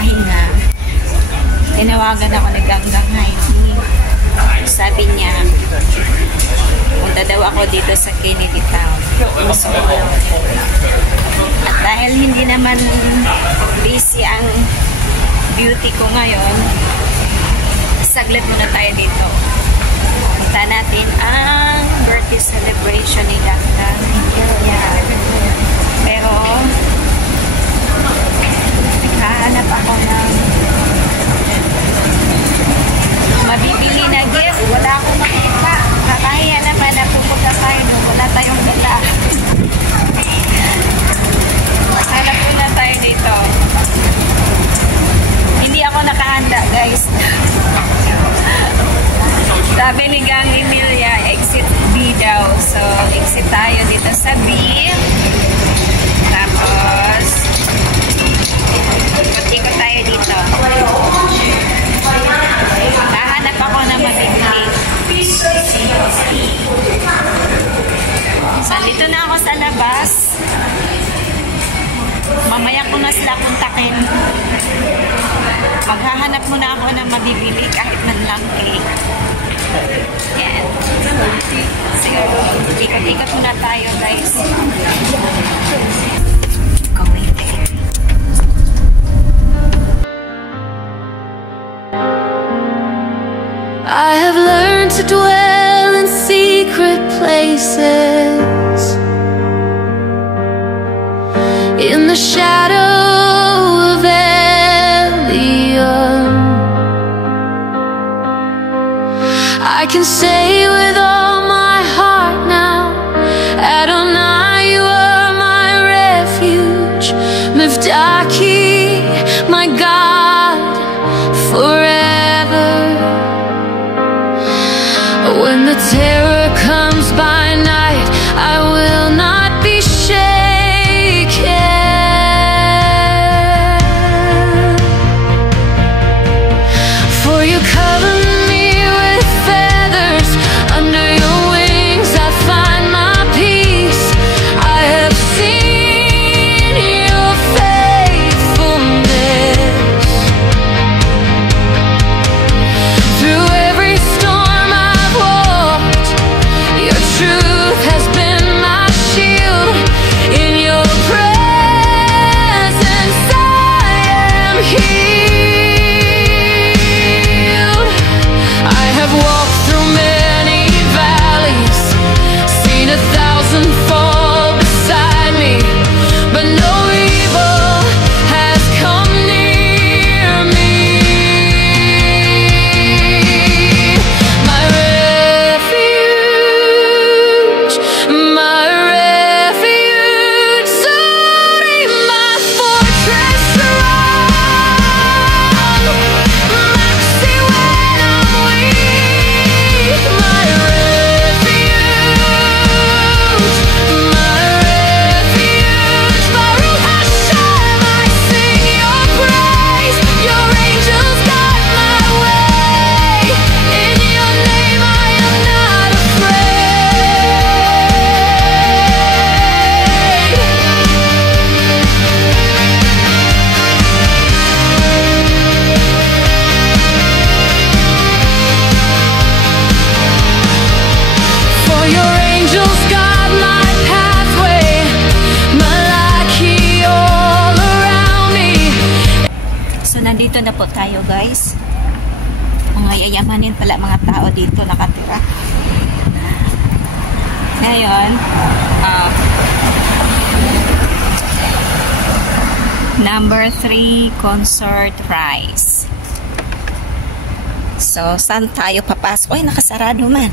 magpapahinga, tinawagan ako ni Ganggang Heidi. Sabi niya, punta daw ako dito sa Kennedy Town. So, at dahil hindi naman busy ang beauty ko ngayon, saglit muna tayo dito. Punta natin ang birthday celebration ni Ganggang. Pero, naghahanap ako ng mabibili na gift. Wala akong makita. Kakahiya naman na pupunta tayo nung wala tayong dala. Hanap muna tayo dito. Hindi ako nakahanda, guys. Sabi ni Gang Emilia, exit B daw. So, exit tayo dito sa B. Tapos, ikot-ikot tayo dito. Nahanap ako na mabibili. So, dito na ako sa labas. Mamaya ko na sila kontakin. Maghahanap muna ako ng mabibili kahit man lang cake. Yan. Siguro, ikot-ikot muna tayo, guys. Going there. I have learned to dwell in secret places, in the shadow of Eliam. I can say with all my heart now, Adonai, you are my refuge, Mivdaki, my God, forever. When the terror comes by night, I will not be shaken. For you cover me with feathers, under your wings I find my peace. I have seen your faithfulness through every storm I've walked. Your truth has been my shield. In your presence I am healed. I have walked through many valleys, seen 1,000 fall beside me, but no evil has come near me. My refuge, sorry, my fortress strong, mercy when I'm weak. My refuge, Baruch Hashem, I sing your praise. Your angels guard my way. In your name I am not afraid. For your angels guard my pathway, Malaki all around me. So, nandito na po tayo, guys. Mga yayamanin pala mga tao dito nakatira. Ngayon, number 3, Consort Rise. So, saan tayo papasok? Uy, nakasarado man.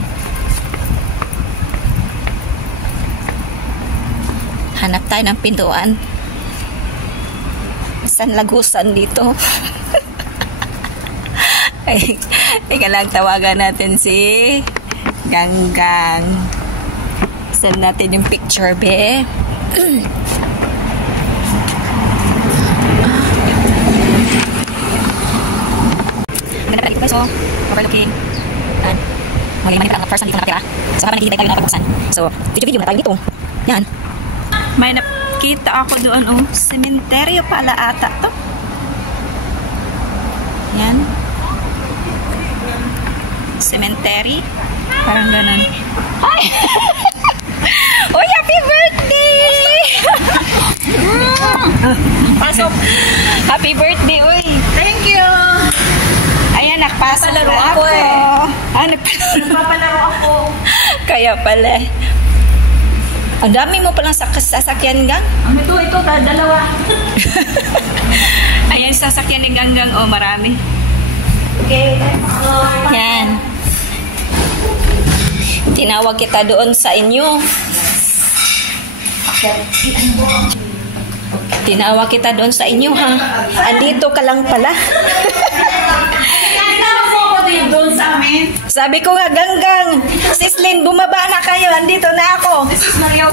Hanap tayo ng pintuan. Saan lagusan dito? Ay, teka lang, tawagan natin si Ganggang. Send natin yung picture, be. Ganda dito guys, so overlooking. Magaling ang first dito nakatira. So habang naghihintay tayo nakapagbusan. So, video na tayo dito. Yan. May nakita ako doon, oh. Sementeryo pala ata to. cemetery. Parang ganun. Hi! Uy, happy birthday! Pasok. Happy birthday, uy. Thank you! Ayan, nakpasok Nagpapalaro na ako eh. Nagpapalaro ako. Kaya pala. Ang dami mo palang sasakyan, gang. Ito, dalawa. Ayan, sasakyan ni Ganggang. Oh, marami. Okay. Yan. Tinawag kita doon sa inyo. Tinawag kita doon sa inyo, ha? Andito ka lang pala. Doon sa amin. Sabi ko nga, Ganggang, Sislin, bumaba na kayo. Andito na ako. This is Mariel.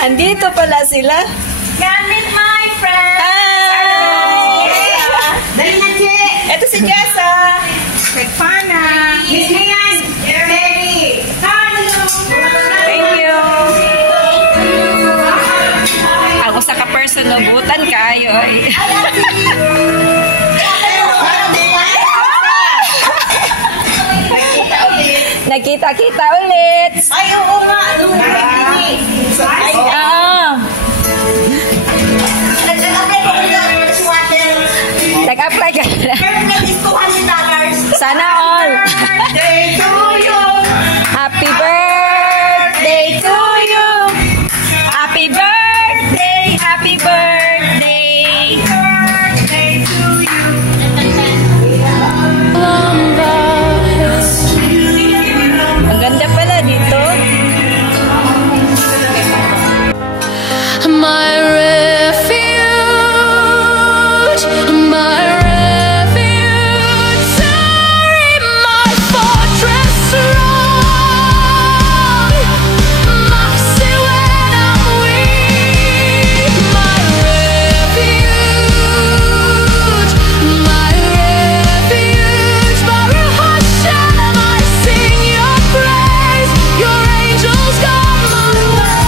Andito pala sila. Can meet my friend. Hi! Dali na, Che. Ito si Jessa. Tekpana. Miss Lian. Mary. Hello. Thank you. Ako sa ka-person, nabutan kayo. Nagkita-kita ulit. Ay, oo nga. Nag-apply ka na. $200. Sana all. Birthday to you. Happy birthday to you. Happy birthday. Happy birthday. Birthday to you. Ang ganda pala dito. My refuge, my refuge, sorry, my fortress strong, mercy when I'm weak, my refuge, Baruch Hashem, I sing your praise, your angels guard my way.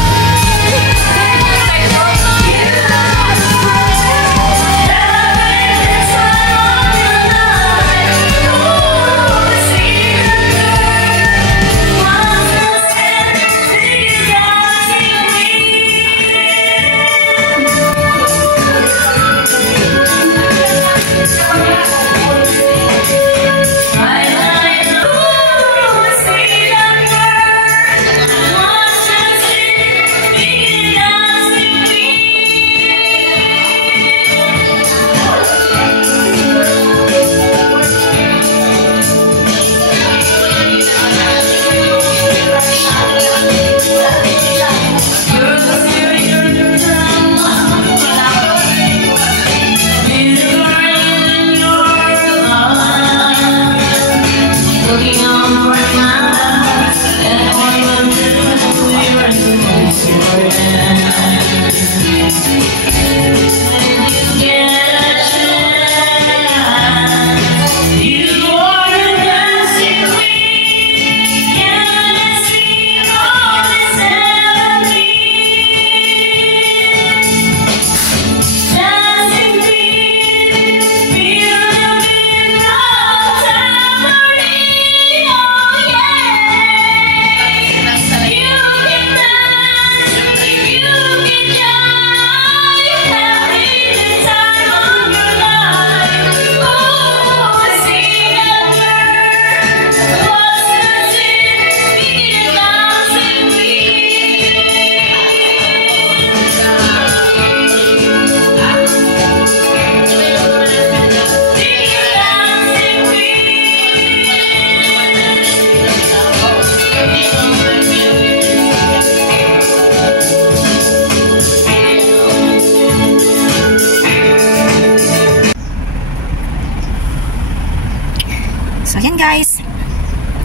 So, yan guys.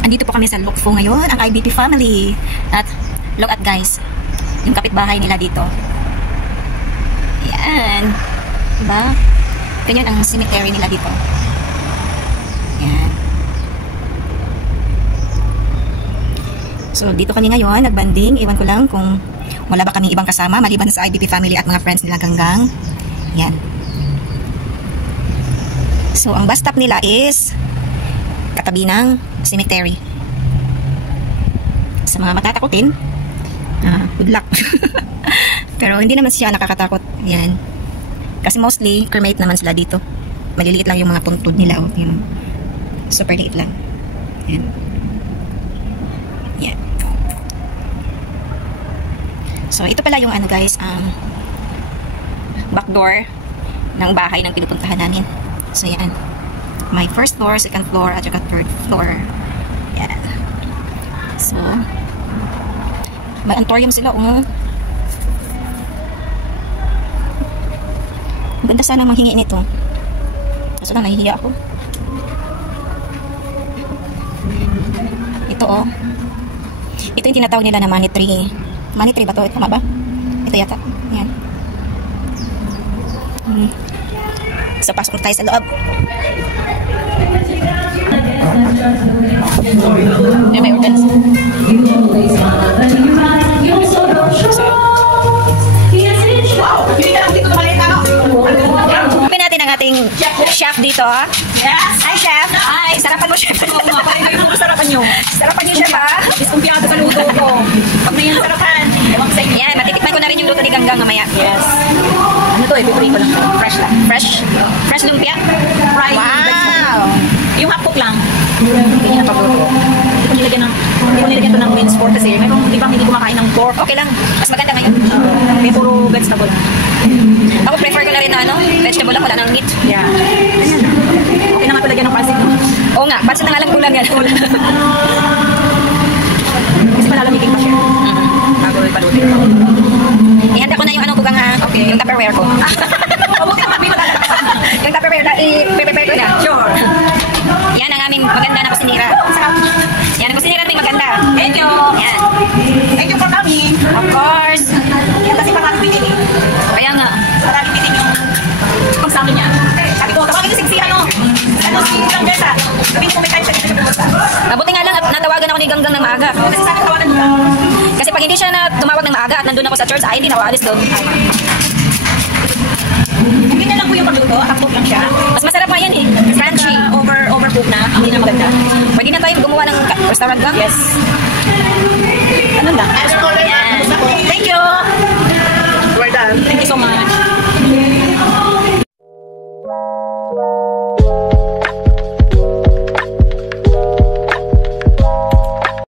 Andito po kami sa Lukfo ngayon, ang IBP family. At, look at guys, yung kapitbahay nila dito. Yan. Diba? Ganyan ang cemetery nila dito. Yan. So, dito kami ngayon, nagbanding. Iwan ko lang kung wala ba kaming ibang kasama, maliban sa IBP family at mga friends nila Ganggang. Yan. So, ang bus stop nila is katabi ng cemetery. Sa mga matatakutin, good luck. Pero hindi naman siya nakakatakot. Yan. Kasi mostly, cremate naman sila dito. Maliliit lang yung mga puntod nila. Oh. Yan. Super liit lang. Yan. Yan. So, ito pala yung ano guys, back door ng bahay ng pinupuntahan namin. So, yan. My first floor, second floor, at saka third floor. Yan. So, may antorium sila, Ganda sana manghingi nito. Kaso lang, nahihiya ako. Ito, Ito yung tinatawag nila na money tree. Money tree ba to? Tama ba? Ito yata. Yan. So, pasok tayo sa loob. Ay, may organs. Open natin ang ating chef dito. Yes. Hi, chef. Hi. Sarapan mo, chef. Sarapan nyo. Sarapan niyo, chef, ha? Diskumpiyado sa luto ko. Pag may sarapan, ewan ko sa inyo. Yan, matitikman ko na rin yung luto ni Ganggang mamaya. Yes. Ano to, piprito lang. Fresh lang. Fresh? Fresh lumpia? Fried vegetable. Wow! Yung half cook lang. Hindi niya napagluto. Hindi ko nilagyan to ng minced pork kasi may di ba hindi kumakain ng pork. Okay lang. Mas maganda ngayon. May puro vegetable. Ako prefer ko na rin na vegetable lang, wala nang meat. Yeah. Okay na nga ito lagyan ng pansit. Oo nga, pansit na nga lang kulang yan. Kasi palalamigin pa siya. Bago ipalutin. Ihanda ko na yung bugang Okay. yung Tupperware ko. Mabuti ang sabi ko talaga. Yung Tupperware na i-prepare ko na. Sure. Yan ang aming maganda na kusinira. Yan ang kusinira naming maganda. Thank you. Yan. Thank you for coming. Of course. Yan kasi parang bitin eh. Kaya nga. Parang bitin yung pagsabi niya. Sabi ko, tawagin ko si ano si Ganggesa. Sabihin ko may time siya dito siya pumunta. Mabuti nga lang at natawagan ako ni Ganggang ng maaga. Kasi sana tawagan mo. Kasi pag hindi siya na tumawag ng maaga at nandun ako sa church, ay hindi na ako alis doon. Kung ganyan lang po yung pagluto, half-cook lang siya. Mas masarap nga yan eh. Crunchy. Overcook na, hindi na maganda. Pwede na tayo gumawa ng restaurant ka? Yes. Ano lang? Yan. Thank you. We're done. Thank you so much.